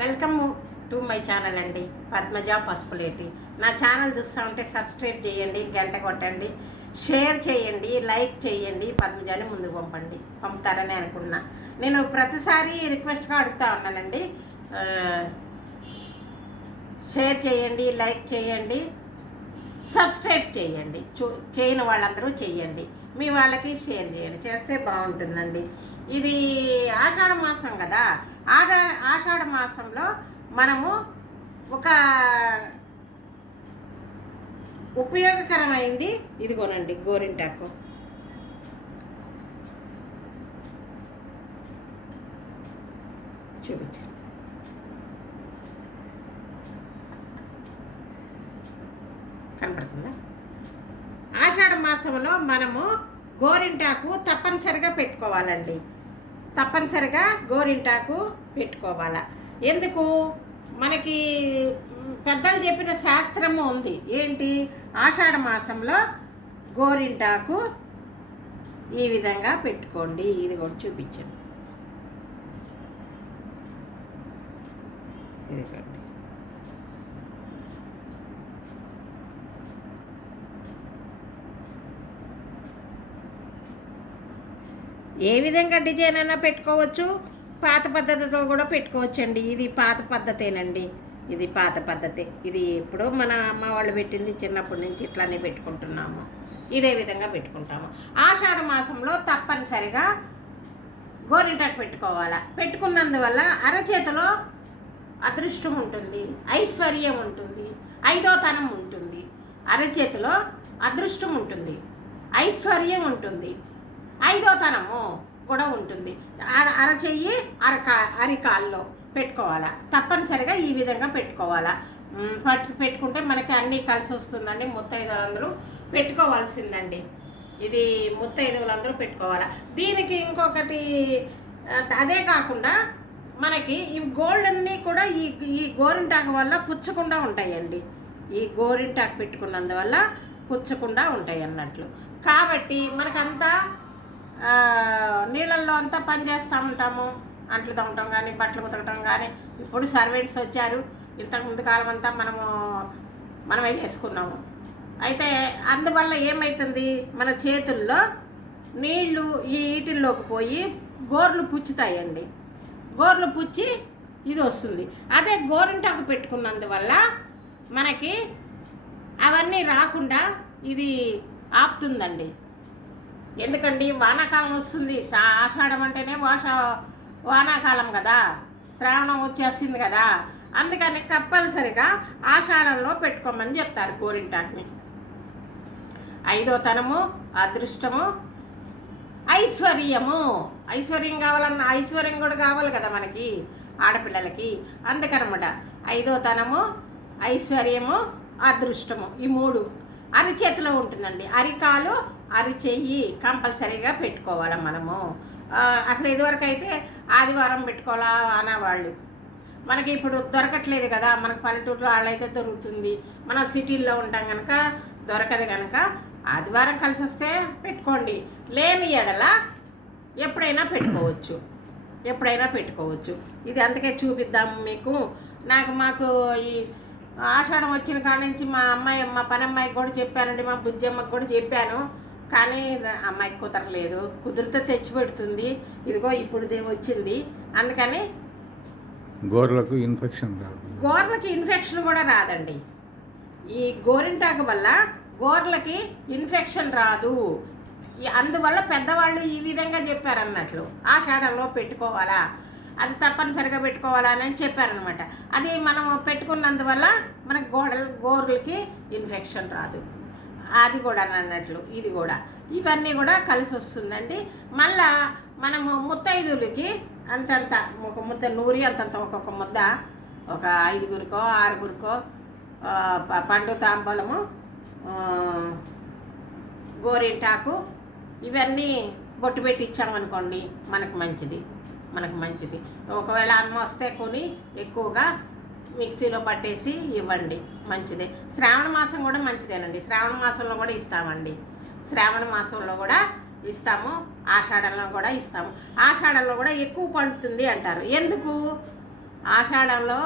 Welcome to my channel అండి పద్మజ పసుపులేటి. నా channel చూస్తూ ఉంటే సబ్స్క్రైబ్ చేయండి గంట కొట్టండి షేర్ చేయండి లైక్ చేయండి పద్మజాని ముందుకు పంపండి. పంపుతారని అనుకున్నా నేను ప్రతిసారి రిక్వెస్ట్గా అడుగుతా ఉన్నానండి షేర్ చేయండి లైక్ చేయండి సబ్స్క్రైబ్ చేయండి. చూ చేయని వాళ్ళందరూ చేయండి. మీ వాళ్ళకి షేర్ చేయండి. చేస్తే బాగుంటుందండి. ఇది ఆషాఢ మాసం కదా ఆషా ఆషాఢ మాసంలో మనము ఒక ఉపయోగకరమైంది ఇదిగోనండి గోరింటాకు. చూపించండి కనపడుతుందా? ఆషాఢ మాసంలో మనము గోరింటాకు తప్పనిసరిగా పెట్టుకోవాలండి. తప్పనిసరిగా గోరింటాకు పెట్టుకోవాలా. ఎందుకు? మనకి పెద్దలు చెప్పిన శాస్త్రము ఉంది. ఏంటి? ఆషాఢ మాసంలో గోరింటాకు ఈ విధంగా పెట్టుకోండి. ఇది కూడా చూపించండి. ఇదిగోండి. ఏ విధంగా డిజైన్ అయినా పెట్టుకోవచ్చు. పాత పద్ధతితో కూడా పెట్టుకోవచ్చు అండి ఇది పాత పద్ధతేనండి. ఇది పాత పద్ధతి. ఇది ఎప్పుడో మన అమ్మ వాళ్ళు పెట్టింది చిన్నప్పటి నుంచి ఇట్లానే పెట్టుకుంటున్నాము. ఇదే విధంగా పెట్టుకుంటాము. ఆషాఢ మాసంలో తప్పనిసరిగా గోరింటాకు పెట్టుకోవాలా. పెట్టుకున్నందువల్ల అరచేతిలో అదృష్టం ఉంటుంది. ఐశ్వర్యం ఉంటుంది. ఐదోతనం ఉంటుంది. అరచేతిలో అదృష్టం ఉంటుంది. ఐశ్వర్యం ఉంటుంది. ఐదో తనము కూడా ఉంటుంది. అర అరచెయ్యి అరకా అరికాల్లో పెట్టుకోవాలా. తప్పనిసరిగా ఈ విధంగా పెట్టుకోవాలా. పట్టు పెట్టుకుంటే మనకి అన్నీ కలిసి వస్తుందండి. ముత్తైదులందరూ పెట్టుకోవాల్సిందండి. ఇది ముత్తైదువులందరూ పెట్టుకోవాలా. దీనికి ఇంకొకటి అదే కాకుండా మనకి ఈ గోల్డ్ అన్నీ కూడా ఈ ఈ గోరింటాకు వల్ల పుచ్చకుండా ఉంటాయండి. ఈ గోరింటాకు పెట్టుకున్నందువల్ల పుచ్చకుండా ఉంటాయి అన్నట్లు కాబట్టి మనకంతా నీళ్ళల్లో అంతా పని చేస్తూ ఉంటాము. అంట్లు తొమ్మటం కానీ బట్టలు ఉతకటం కానీ ఇప్పుడు సర్వెంట్స్ వచ్చారు. ఇంతకు ముందు కాలం అంతా మనము మనమే చేసుకున్నాము. అయితే అందువల్ల ఏమవుతుంది మన చేతుల్లో నీళ్ళు ఈ ఈటిల్లోకి పోయి గోర్లు పుచ్చుతాయండి. గోర్లు పుచ్చి ఇది వస్తుంది. అదే గోరింటాకు పెట్టుకున్నందువల్ల మనకి అవన్నీ రాకుండా ఇది ఆపుతుందండి. ఎందుకండి? వానాకాలం వస్తుంది. ఆషాఢం అంటేనే వాష వానాకాలం కదా. శ్రావణం వచ్చేస్తుంది కదా. అందుకని తప్పనిసరిగా ఆషాఢంలో పెట్టుకోమని చెప్తారు గోరింటాకుని ఐదో తనము అదృష్టము ఐశ్వర్యము. ఐశ్వర్యం కావాలన్న ఐశ్వర్యం కూడా కావాలి కదా మనకి ఆడపిల్లలకి. అందుకనమాట ఐదో తనము ఐశ్వర్యము అదృష్టము. ఈ మూడు అరిచేతిలో ఉంటుందండి. అరికాలు అరిచెయ్యి కంపల్సరీగా పెట్టుకోవాలి మనము. అసలు ఇదివరకు అయితే ఆదివారం పెట్టుకోవాలా అనేవాళ్ళు మనకి ఇప్పుడు దొరకట్లేదు కదా మనకు పల్లెటూరులో వాళ్ళైతే దొరుకుతుంది. మన సిటీల్లో ఉంటాం కనుక దొరకదు కనుక ఆదివారం కలిసి వస్తే పెట్టుకోండి. లేని ఎడల ఎప్పుడైనా పెట్టుకోవచ్చు. ఎప్పుడైనా పెట్టుకోవచ్చు. ఇది అందుకే చూపిద్దాము మీకు. నాకు మాకు ఈ ఆషాఢం వచ్చిన కాడ నుంచి మా అమ్మాయి మా పని అమ్మాయికి కూడా చెప్పానండి మా బుజ్జమ్మకి కూడా చెప్పాను. కానీ అమ్మాయికి కుదరలేదు. కుదిరితే తెచ్చి పెడుతుంది. ఇదిగో ఇప్పుడు వచ్చింది. అందుకని గోర్లకు ఇన్ఫెక్షన్ రాదు. గోర్లకి ఇన్ఫెక్షన్ కూడా రాదండి. ఈ గోరింటాకు వల్ల గోర్లకి ఇన్ఫెక్షన్ రాదు. అందువల్ల పెద్దవాళ్ళు ఈ విధంగా చెప్పారన్నట్లు. ఆషాఢంలో పెట్టుకోవాలా? అది తప్పనిసరిగా పెట్టుకోవాలా అని చెప్పారనమాట అది మనం పెట్టుకున్నందువల్ల మనకు గోడలు గోర్లకి ఇన్ఫెక్షన్ రాదు. అది కూడా అన్నట్లు ఇది కూడా. ఇవన్నీ కూడా కలిసి వస్తుందండి. మళ్ళా మనము ముత్తైదులకి అంతంత ఒక ముద్ద నూరి అంతంత ఒక్కొక్క ముద్ద ఒక ఐదుగురికో ఆరుగురికో పండు తాంబూలము గోరింటాకు ఇవన్నీ బొట్టు పెట్టి ఇచ్చామనుకోండి మనకు మంచిది మనకు మంచిది. ఒకవేళ అమ్మ వస్తే కొని ఎక్కువగా మిక్సీలో పట్టేసి ఇవ్వండి మంచిదే. శ్రావణ మాసం కూడా మంచిదేనండి. శ్రావణ మాసంలో కూడా ఇస్తామండి. శ్రావణ మాసంలో కూడా ఇస్తాము ఆషాఢంలో కూడా ఇస్తాము. ఆషాఢంలో కూడా ఎక్కువ పండుతుంది అంటారు. ఎందుకు? ఆషాఢంలో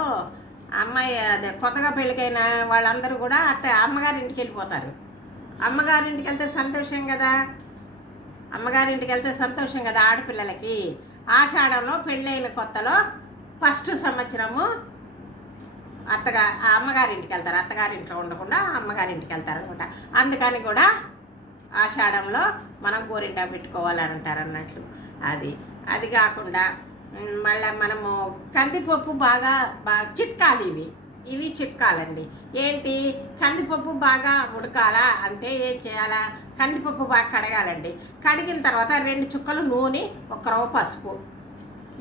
అమ్మాయి అదే కొత్తగా పెళ్ళికైన వాళ్ళందరూ కూడా అత్త అమ్మగారింటికి వెళ్ళిపోతారు. అమ్మగారింటికి వెళ్తే సంతోషం కదా? అమ్మగారింటికి వెళ్తే సంతోషం కదా ఆడపిల్లలకి? ఆషాఢంలో పెళ్ళైన కొత్తలో ఫస్ట్ సంవత్సరము అత్తగా ఆ అమ్మగారింటికి వెళ్తారు. అత్తగారింట్లో ఉండకుండా అమ్మగారింటికి వెళ్తారు అనమాట అందుకని కూడా ఆషాఢంలో మనం గోరింటా పెట్టుకోవాలని అంటారు అన్నట్లు అది అది కాకుండా మళ్ళీ మనము కందిపప్పు బాగా బాగా చిట్కాలు ఇవి. ఇవి చిట్కాలండి. ఏంటి? కందిపప్పు బాగా ఉడకాలా? అంటే ఏం చేయాలా? కందిపప్పు బాగా కడగాలండి. కడిగిన తర్వాత రెండు చుక్కలు నూనె ఒక రవ్వ పసుపు.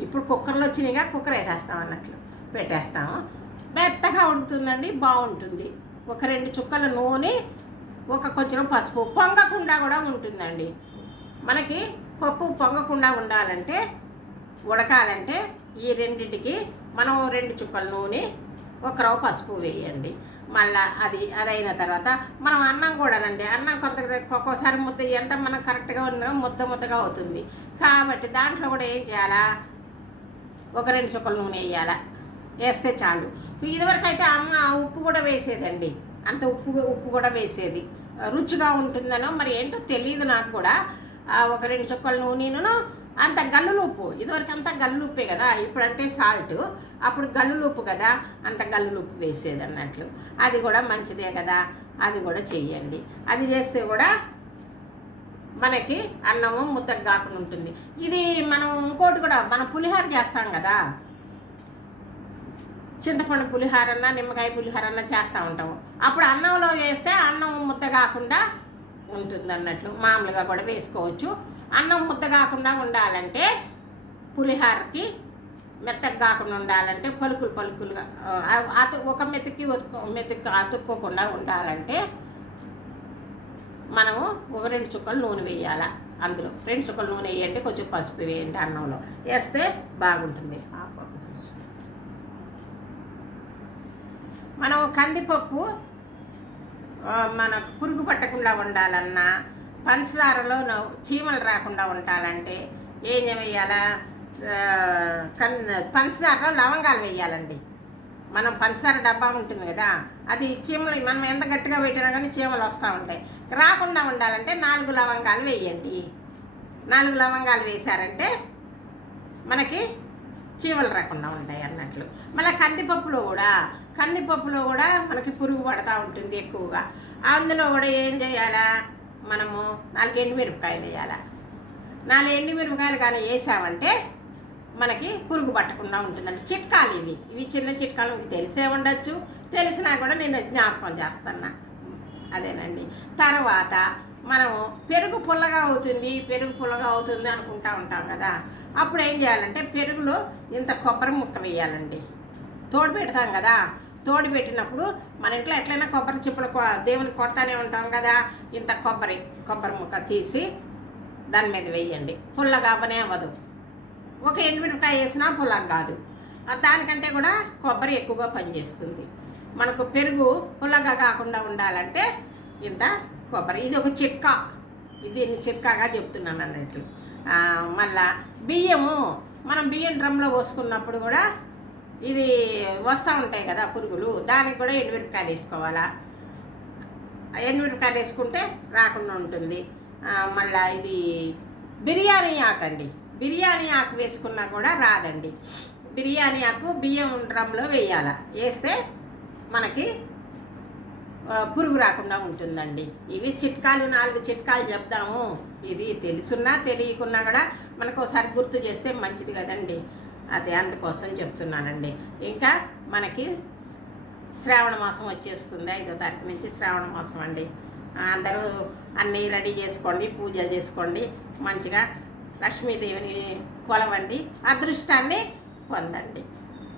ఇప్పుడు కుక్కర్లో వచ్చినాయిగా కుక్కర్ వేసేస్తాం అన్నట్లు. పెట్టేస్తాము. మెత్తగా ఉంటుందండి బాగుంటుంది. ఒక రెండు చుక్కల నూనె ఒక కొంచెం పసుపు. పొంగకుండా కూడా ఉంటుందండి. మనకి పప్పు పొంగకుండా ఉండాలంటే ఉడకాలంటే ఈ రెండింటికి మనం రెండు చుక్కల నూనె ఒక రవ్వ పసుపు వేయండి. మళ్ళా అది అదైన తర్వాత మనం అన్నం కూడానండి అన్నం కొంత ఒక్కోసారి ముద్ద ఎంత మనం కరెక్ట్గా ఉన్నా ముద్ద ముద్దగా అవుతుంది. కాబట్టి దాంట్లో కూడా ఏం చేయాలా? ఒక రెండు చుక్కల నూనె వేయాలా? వేస్తే చాలు. ఇదివరకు అయితే అమ్మ ఉప్పు కూడా వేసేదండి. అంత ఉప్పు ఉప్పు కూడా వేసేది. రుచిగా ఉంటుందనో మరి ఏంటో తెలియదు నాకు కూడా. ఒక రెండు చుక్కల నూనెను అంత గల్లులు ఉప్పు ఇదివరకు అంతా గల్లు ఉప్పే కదా ఇప్పుడంటే సాల్ట్. అప్పుడు గల్లులు ఉప్పు కదా అంత గల్లులు ఉప్పు వేసేది అన్నట్లు. అది కూడా మంచిదే కదా అది కూడా చెయ్యండి. అది చేస్తే కూడా మనకి అన్నము ముద్దకు కాకుండా ఉంటుంది. ఇది మనం ఇంకోటి కూడా మనం పులిహోర చేస్తాం కదా చింతపండు పులిహారన్న నిమ్మకాయ పులిహారన్న చేస్తూ ఉంటాము. అప్పుడు అన్నంలో వేస్తే అన్నం ముద్ద కాకుండా ఉంటుంది అన్నట్లు మామూలుగా కూడా వేసుకోవచ్చు. అన్నం ముద్ద కాకుండా ఉండాలంటే పులిహోరకి మెత్తగా కాకుండా ఉండాలంటే పలుకులు పలుకులుగా ఆ, అతు ఒక మెతుక్కి ఒతుకో మెతుక్కి అతుక్కోకుండా ఉండాలంటే మనము ఒక రెండు చుక్కలు నూనె వేయాలి అందులో. రెండు చుక్కలు నూనె వేయండి కొంచెం పసుపు వేయండి అన్నంలో. వేస్తే బాగుంటుంది. మనం కందిపప్పు మన పురుగు పట్టకుండా ఉండాలన్నా పంచదారలో చీమలు రాకుండా ఉండాలంటే ఏం వేయాలా కన్ పంచదారలో లవంగాలు వేయాలండి. మనం పంచదార డబ్బా ఉంటుంది కదా అది చీమలు మనం ఎంత గట్టిగా పెట్టినా కానీ చీమలు వస్తూ ఉంటాయి. రాకుండా ఉండాలంటే నాలుగు లవంగాలు వేయండి. నాలుగు లవంగాలు వేశారంటే మనకి చీమలు రాకుండా ఉంటాయి అన్నట్లు. మళ్ళీ కందిపప్పులో కూడా కందిపప్పులో కూడా మనకి పురుగు పడతా ఉంటుంది ఎక్కువగా. అందులో కూడా ఏం చేయాలా? మనము నాలుగు ఎండుమిరపకాయలు వేయాలా? నాలుగు ఎండుమిరపకాయలు కానీ వేసామంటే మనకి పురుగు పట్టకుండా ఉంటుందంటే చిట్కాలు ఇవి. ఇవి చిన్న చిట్కాలు మీకు తెలిసే ఉండొచ్చు. తెలిసినా కూడా నేను జ్ఞాపకం చేస్తున్నా. అదేనండి. తర్వాత మనము పెరుగు పుల్లగా అవుతుంది పెరుగు పుల్లగా అవుతుంది అనుకుంటా ఉంటాం కదా. అప్పుడు ఏం చేయాలంటే పెరుగులో ఇంత కొబ్బరి ముక్క వేయాలండి. తోడు పెడతాం కదా తోడు పెట్టినప్పుడు మన ఇంట్లో ఎట్లయినా కొబ్బరి చిప్పలు కొ- కొడతానే ఉంటాం కదా ఇంత కొబ్బరి కొబ్బరి ముక్క తీసి దాని మీద వేయండి. పుల్లగా అవనే అవ్వదు. ఒక ఎండుమిరపకాయ వేసినా పుల్లగా కాదు. దానికంటే కూడా కొబ్బరి ఎక్కువగా పనిచేస్తుంది. మనకు పెరుగు పుల్లగా కాకుండా ఉండాలంటే ఇంత కొబ్బరి ఇది ఒక చిట్కా. దీన్ని చిట్కాగా చెప్తున్నాను అన్నట్లు. మళ్ళా బియ్యము మనం బియ్యం డ్రమ్లో పోసుకున్నప్పుడు కూడా ఇది వస్తూ ఉంటాయి కదా పురుగులు దానికి కూడా ఎండుమిరపకాయలు వేసుకోవాలా? ఎండుమిరపకాయలు వేసుకుంటే రాకుండా ఉంటుంది. మళ్ళీ మళ్ళా ఇది బిర్యానీ ఆకు అండి. బిర్యానీ ఆకు వేసుకున్నా కూడా రాదండి. బిర్యానీ ఆకు బియ్యం డ్రమ్లో వేయాల? వేస్తే మనకి పురుగు రాకుండా ఉంటుందండి. ఇవి చిట్కాలు నాలుగు చిట్కాలు చెప్తాము ఇది తెలుసున్నా తెలియకున్నా కూడా మనకు ఒకసారి గుర్తు చేస్తే మంచిది కదండి. అదే అందుకోసం చెప్తున్నానండి. ఇంకా మనకి శ్రావణ మాసం వచ్చేస్తుంది ఐదో తారీఖు నుంచి శ్రావణ మాసం అండి. అందరూ అన్నీ రెడీ చేసుకోండి పూజలు చేసుకోండి. మంచిగా లక్ష్మీదేవిని కొలవండి అదృష్టాన్ని పొందండి.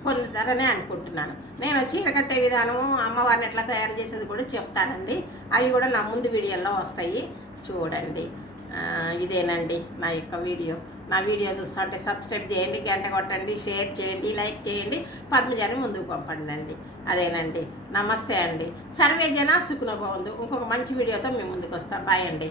పొందుతారని అనుకుంటున్నాను. నేను చీర కట్టే విధానము అమ్మవారిని ఎట్లా తయారు చేసేది కూడా చెప్తానండి. అవి కూడా నా ముందు వీడియోలో వస్తాయి. చూడండి. ఇదేనండి నా యొక్క వీడియో. నా వీడియో చూస్తుంటే సబ్స్క్రైబ్ చేయండి గంట కొట్టండి షేర్ చేయండి లైక్ చేయండి పద్మజాని ముందుకు పంపండి అదేనండి. నమస్తే అండి. సర్వే జన సుఖనభవంతు ఇంకొక మంచి వీడియోతో మేము ముందుకు వస్తాం బాయ్ అండి.